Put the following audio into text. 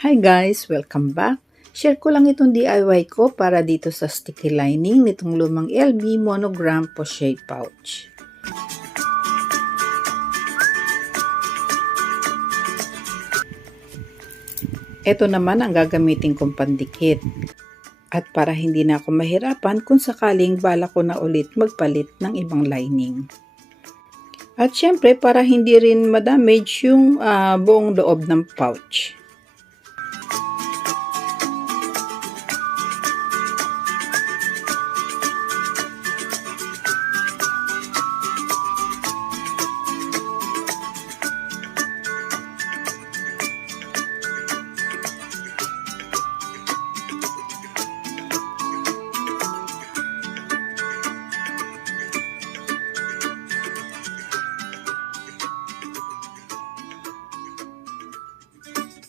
Hi guys! Welcome back! Share ko lang itong DIY ko para dito sa sticky lining nitong lumang LB monogram pochette pouch. Ito naman ang gagamitin kong pandikit. At para hindi na ako mahirapan kung sakaling bala ko na ulit magpalit ng ibang lining. At syempre para hindi rin madamage yung buong loob ng pouch.